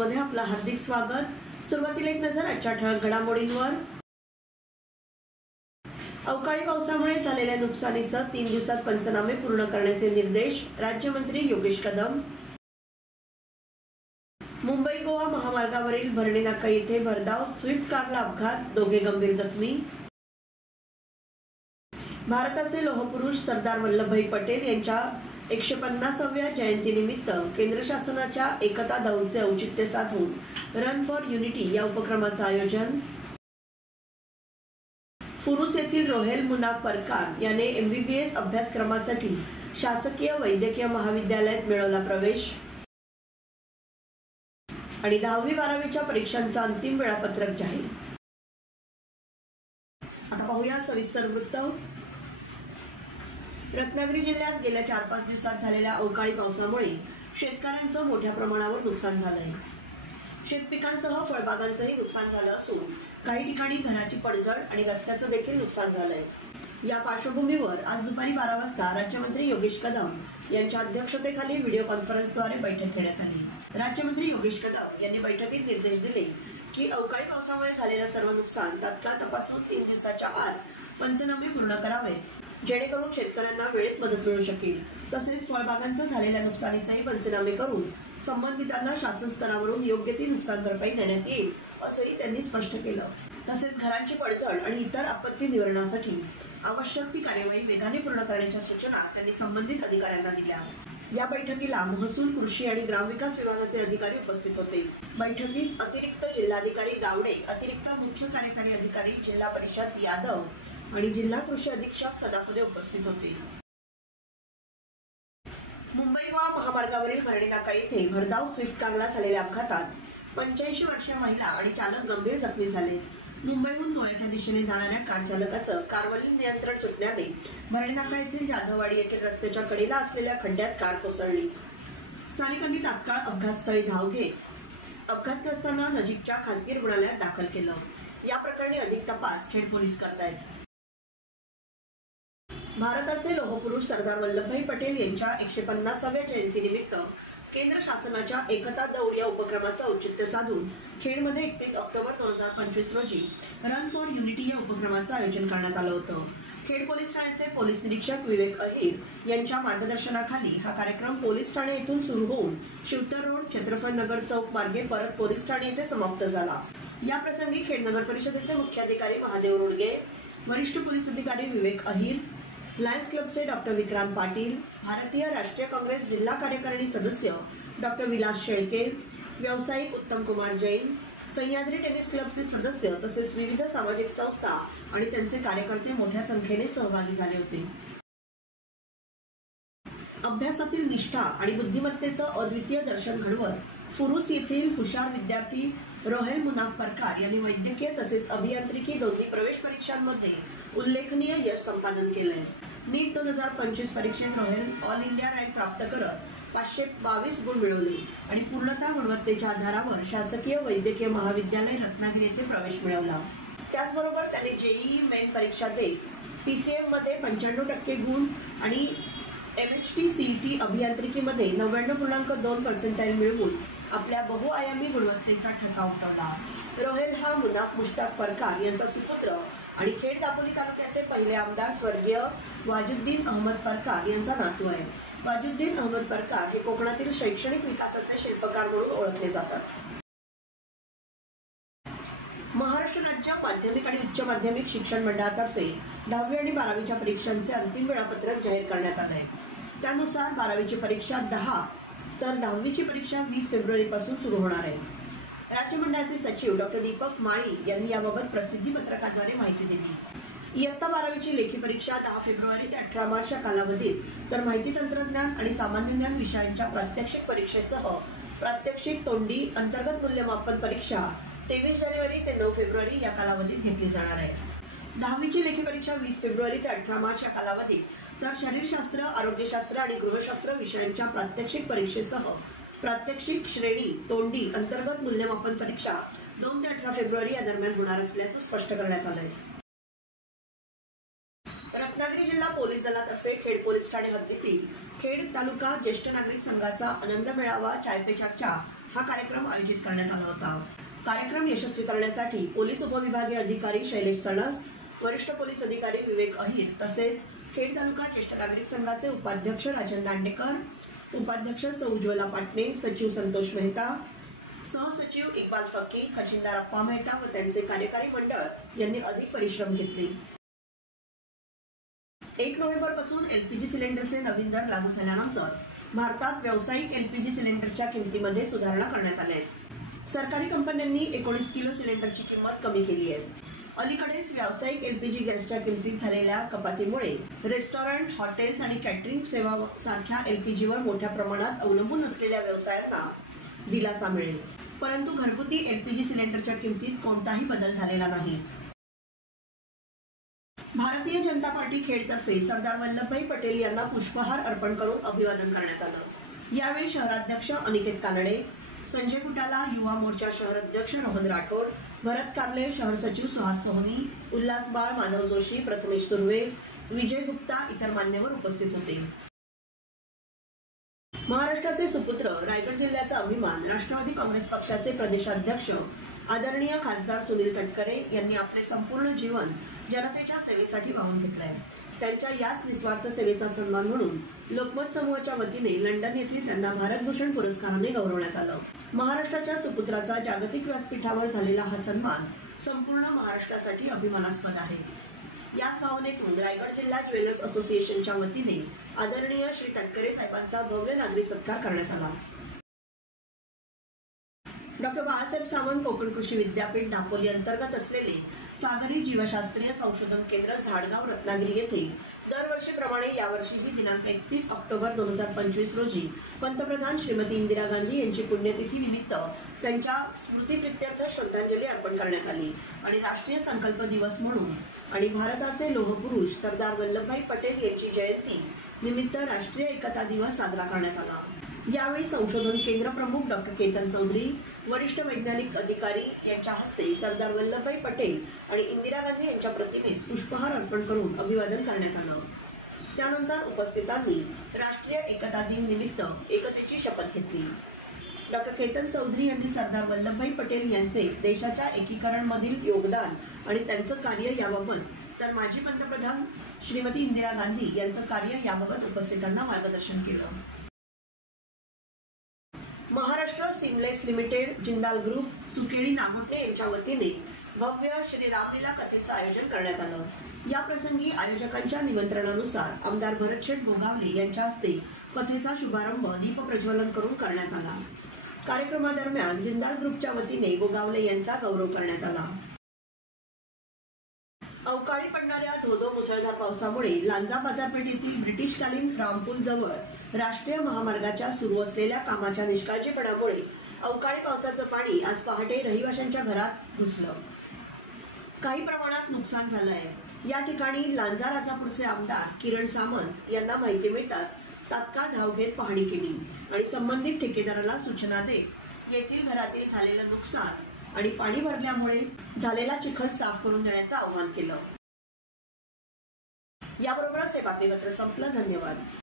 मध्ये आपलं हार्दिक स्वागत। सुरुवातीला एक नजर आजच्या ठळक घडामोडींवर। अवकाळी पावसामुळे झालेल्या नुकसानीचं 3 दिवसात पंचनामे पूर्ण करण्याचे निर्देश राज्यमंत्री योगेश कदम। मुंबई गोवा महामार्गावरील भरणी नाका येथे भरधाव स्विफ्ट कारला अपघात, दोघे गंभीर जखमी। भारताचे लोहपुरुष सरदार वल्लभभाई पटेल यांच्या 150व्या जयंतीनिमित्त केंद्र शासनाच्या एकता दौडचे औचित्य साधून रन फॉर युनिटी या उपक्रमाचं आयोजन। फुरुस येथील रोहेल मुनाफ परकार याने MBBS अभ्यासक्रमासाठी शासकीय वैद्यकीय महाविद्यालयात मिळवला प्रवेश। आणि 10वी-12वीच्या परीक्षांचं अंतिम वेळापत्रक जाहीर। आता पाहूया सविस्तर वृत्त। रत्नागिरी जिल्ह्यात गेल्या 4-5 दिवसात झालेल्या अवकाळी पावसामुळे शेतकऱ्यांचं मोठ्या प्रमाणावर नुकसान झालंय। शेतपिकांसह फळबागांचंही नुकसान झालं असून काही ठिकाणी घराची पडझड आणि रस्त्याचं देखील नुकसान झालंय। या पार्श्वभूमीवर आज दुपारी 12 वाजता राज्यमंत्री योगेश कदम यांच्या अध्यक्षतेखाली व्हिडिओ कॉन्फरन्सद्वारे बैठक घेण्यात आली। राज्यमंत्री योगेश कदम यांनी बैठकीत निर्देश दिले की अवकाळी पावसामुळे झालेलं सर्व नुकसान तात्काळ तपासून 3 दिवसाच्या आत पंचनामे पूर्ण करावे, जेणेकरून शेतकऱ्यांना वेळेत मदत मिळू शकेल। तसेच फळबागांचं झालेल्या नुकसानीचेही पंचनामे करून संबंधितांना शासन स्तरावरून योग्य ती नुकसान भरपाई देण्यात येईल, असंही त्यांनी स्पष्ट केलं। तसेच घरांची पडझड आणि इतर आपत्ती निवारणासाठी आवश्यक ती कार्यवाही वेगाने पूर्ण करण्याच्या सूचना त्यांनी संबंधित अधिकाऱ्यांना दिल्या। या बैठकीला महसूल, कृषी आणि ग्रामविकास विभागाचे अधिकारी उपस्थित होते। बैठकीस अतिरिक्त जिल्हाधिकारी गावडे, अतिरिक्त मुख्य कार्यकारी अधिकारी जिल्हा परिषद यादव आणि जिल्हा कृषी अधीक्षक सदाफुले उपस्थित होते। मुंबई गोवा महामार्गावरील भरणी नाका येथे भरधाव स्विफ्ट कारला झालेल्या अपघातात 85 वर्षीय महिला आणि चालक गंभीर जखमी झाले। मुंबईहून गोव्याच्या दिशेने जाणाऱ्या कार चालकाचं कारवरील नियंत्रण सुटल्याने भरणी नाका येथील जाधववाडी येथील रस्त्याच्या कडेला असलेल्या खड्ड्यात कार कोसळली। स्थानिकांनी तात्काळ अपघातस्थळी धाव घेत अपघातग्रस्तांना नजीकच्या खासगी रुग्णालयात दाखल केलं। या प्रकरणी अधिक तपास खेड पोलीस करतायत। भारताचे लोहपुरुष सरदार वल्लभभाई पटेल यांच्या 150व्या जयंतीनिमित्त केंद्र शासनाच्या एकता दौड या उपक्रमाचं औचित्य साधून खेडमध्ये 31 ऑक्टोबर 2025 रोजी रन फॉर युनिटी या उपक्रमाचं आयोजन करण्यात आलं होतं। खेड पोलीस ठाण्याचे पोलीस निरीक्षक विवेक अहिर यांच्या मार्गदर्शनाखाली हा कार्यक्रम पोलीस ठाणे येथून सुरू होऊन शिवतर रोड, छत्रफळ नगर चौक मार्गे परत पोलीस ठाणे येथे समाप्त झाला। या प्रसंगी खेड नगर परिषदेचे मुख्याधिकारी महादेव रोडगे, वरिष्ठ पोलीस अधिकारी विवेक अहिर, लायन्स क्लबचे डॉक्टर विक्रांत पाटील, भारतीय राष्ट्रीय काँग्रेस जिल्हा कार्यकारिणी सदस्य डॉक्टर विलास शेळके, व्यावसायिक उत्तम कुमार जैन, सह्याद्री टेनिस क्लबचे सदस्य तसेच विविध सामाजिक संस्था आणि त्यांचे कार्यकर्ते मोठ्या संख्येने सहभागी झाले होते। अभ्यासातील निष्ठा आणि बुद्धिमत्तेचं अद्वितीय दर्शन घडवत फुरुस येथील हुशार विद्यार्थी रोहेल मुनाफ परकार यांनी वैद्यकीय तसेच अभियांत्रिकी दोन्ही प्रवेश परीक्षांमध्ये उल्लेखनीय यश संपादन केलंय। नीट 2025 परीक्षेत रोहेल ऑल इंडिया रँक प्राप्त करत 522 गुण मिळवले आणि पूर्णतः गुणवत्तेच्या आधारावर शासकीय वैद्यकीय महाविद्यालय रत्नागिरी येथे प्रवेश मिळवला। त्याचबरोबर त्यांनी JEE मेन परीक्षा देत PCM मध्ये 95% गुण आणि MHT CET अभियांत्रिकीमध्ये 99.2% मिळवून आपल्या बहुआयामी गुणवत्तेचा ठसा उमटवला। रोहेल हा मुनाफ मुश्ताक परकार यांचा सुपुत्र आणि खेड दापोली तालुक्याचे पहिले आमदार स्वर्गीय वाजुद्दीन अहमद परकार यांचा नातू आहे। वाजुद्दीन अहमद परकार हे कोकणातील शैक्षणिक विकासाचे शिल्पकार म्हणून ओळखले जातात। महाराष्ट्र राज्य माध्यमिक आणि उच्च माध्यमिक शिक्षण मंडळातर्फे 10वी आणि 12वीच्या परीक्षांचे अंतिम वेळापत्रक जाहीर करण्यात आले। त्यानुसार 12वीची परीक्षा 10 तर 10वीची परीक्षा 20 फेब्रुवारी पासून सुरू होणार आहे। राज्य मंडळाचे सचिव डॉक्टर दीपक माळी यांनी याबाबत प्रसिद्धी पत्रकाद्वारे माहिती दिली। इयत्ता 12वीची लेखी परीक्षा 10 फेब्रुवारी ते 18 मार्च या कालावधीत तर माहिती तंत्रज्ञान आणि सामान्य ज्ञान विषयांच्या प्रात्यक्षिक परीक्षेसह प्रात्यक्षिक, तोंडी, अंतर्गत मूल्यमापन परीक्षा 23 जानेवारी ते 9 फेब्रुवारी या कालावधीत घेतली जाणार आहे। 10वीची लेखी परीक्षा 20 फेब्रुवारी ते 18 मार्च या कालावधीत तर शरीरशास्त्र, आरोग्यशास्त्र आणि गृहशास्त्र विषयांच्या प्रात्यक्षिक परीक्षेसह प्रात्यक्षिक, श्रेणी, तोंडी, अंतर्गत मूल्यमापन परीक्षा 2 ते 18 फेब्रुवारी या दरम्यान होणार असल्याचं स्पष्ट करण्यात आलंय। रत्नागिरी जिल्हा पोलीस दलातर्फे खेड पोलीस ठाणे हद्दीतील खेड तालुका ज्येष्ठ नागरिक संघाचा आनंद मेळावा, चाय पे चर्चा हा कार्यक्रम आयोजित करण्यात आला होता। कार्यक्रम यशस्वी करण्यासाठी पोलीस उपविभागीय अधिकारी शैलेश चणस, वरिष्ठ पोलीस अधिकारी विवेक अहिर तसेच खेड तालुका ज्येष्ठ नागरिक संघाचे उपाध्यक्ष राजन दांडेकर, उपाध्यक्ष सौ उज्ज्वला पाटणे, सचिव संतोष मेहता, सहसचिव इक्बाल फक्की, खजिनदार अप्पा मेहता व त्यांचे कार्यकारी मंडळ यांनी अधिक परिश्रम घेतले। 1 नोव्हेंबर पासून एलपीजी सिलेंडरचे नवीन दर लागू झाल्यानंतर भारतात व्यावसायिक एलपीजी सिलेंडरच्या किमतीमध्ये सुधारणा करण्यात आली आहे। सरकारी कंपन्यांनी 19 किलो सिलेंडरची किंमत कमी केली आहे। अलीकडेच व्यावसायिक एलपीजी गॅसच्या किमतीत झालेल्या कपातीमुळे रेस्टॉरंट, हॉटेल्स आणि कॅटरिंग सेवा सारख्या एलपीजीवर मोठ्या प्रमाणात अवलंबून असलेल्या व्यवसायांना दिलासा मिळेल, परंतु घरगुती एलपीजी सिलेंडरच्या किमतीत कोणताही बदल झालेला नाही। भारतीय जनता पार्टी खेडतर्फे सरदार वल्लभभाई पटेल यांना पुष्पहार अर्पण करून अभिवादन करण्यात आलं। यावेळी शहराध्यक्ष अनिकेत कानडे, संजय कुटाला, युवा मोर्चा शहर अध्यक्ष रोहन राठोड, भरत कारले, शहर सचिव सुहास सोहनी, उल्हास बाळ, माधव जोशी, प्रथमेश सुर्वे, विजय गुप्ता इतर मान्यवर उपस्थित होते। महाराष्ट्राचे सुपुत्र, रायगड जिल्ह्याचा अभिमान, राष्ट्रवादी काँग्रेस पक्षाचे प्रदेशाध्यक्ष आदरणीय खासदार सुनील तटकरे यांनी आपले संपूर्ण जीवन जनतेच्या सेवेसाठी वाहून घेतले। त्यांच्या याच निस्वार्थ सेवेचा सन्मान म्हणून लोकमत समूहाच्या वतीने लंडन येथे त्यांना भारतभूषण पुरस्काराने गौरवण्यात आलं। महाराष्ट्राच्या सुपुत्राचा जागतिक व्यासपीठावर झालेला हा सन्मान संपूर्ण महाराष्ट्रासाठी अभिमानास्पद आहे। याच भावनेतून रायगड जिल्हा ज्वेलर्स असोसिएशनच्या वतीने आदरणीय श्री तटकरे साहेबांचा भव्य नागरी सत्कार करण्यात आला। डॉक्टर बाळासाहेब सावंत कोकण कृषी विद्यापीठ दापोली अंतर्गत असलेले सागरी जीवशास्त्रीय संशोधन केंद्र झाडगाव रत्नागिरी येथे दरवर्षीप्रमाणे यावर्षीही दिनांक 31 ऑक्टोबर 2025 रोजी पंतप्रधान श्रीमती इंदिरा गांधी यांची पुण्यतिथी निमित्त त्यांच्या स्मृतीप्रित्यर्थ श्रद्धांजली अर्पण करण्यात आली आणि राष्ट्रीय संकल्प दिवस म्हणून आणि भारताचे लोहपुरुष सरदार वल्लभभाई पटेल यांची जयंती निमित्त राष्ट्रीय एकता दिवस साजरा करण्यात आला। यावेळी संशोधन केंद्र प्रमुख डॉक्टर केतन चौधरी, वरिष्ठ वैज्ञानिक अधिकारी यांच्या हस्ते सरदार वल्लभभाई पटेल आणि इंदिरा गांधी यांच्या प्रतिमेस पुष्पहार अर्पण करून अभिवादन करण्यात आलं। त्यानंतर उपस्थितांनी राष्ट्रीय एकता दिन निमित्त एकतेची शपथ घेतली। डॉक्टर केतन चौधरी यांनी सरदार वल्लभभाई पटेल यांचे देशाच्या एकीकरण मधील योगदान आणि त्यांचं कार्य याबाबत, तर माजी पंतप्रधान श्रीमती इंदिरा गांधी यांचं कार्य याबाबत उपस्थितांना मार्गदर्शन केलं। Maharashtra seamless limited, Jindal group, Sukedi Nagothane यांच्या वतीने भव्य श्री रामलीला कथेचं आयोजन करण्यात आलं। या प्रसंगी आयोजकांच्या निमंत्रणानुसार आमदार भरतशेठ गोगावले यांच्या हस्ते कथेचा शुभारंभ दीप प्रज्वलन करून करण्यात आला। कार्यक्रमादरम्यान जिंदाल ग्रुपच्या वतीने गोगावले यांचा गौरव करण्यात आला। अवकाळी पडणाऱ्या धोधो मुसळधार पावसामुळे लांजा बाजारपेठ येथील ब्रिटिशकालीन रामपूल जवळ राष्ट्रीय महामार्गाच्या सुरू असलेल्या कामाच्या निष्काळजीपणामुळे अवकाळी पावसाचं पाणी आज पहाटे रहिवाशांच्या घरात घुसलं। काही प्रमाणात नुकसान झालं आहे। या ठिकाणी लांजा राजापूरचे आमदार किरण सामंत यांना माहिती मिळताच तात्काळ धाव घेत पाहणी केली आणि संबंधित ठेकेदाराला सूचना देत येथील घरातील झालेलं नुकसान आणि पाणी भरल्यामुळे झालेला चिखल साफ करून देण्याचं आवाहन केलं। याबरोबरच हे बातमीपत्र संपलं। धन्यवाद।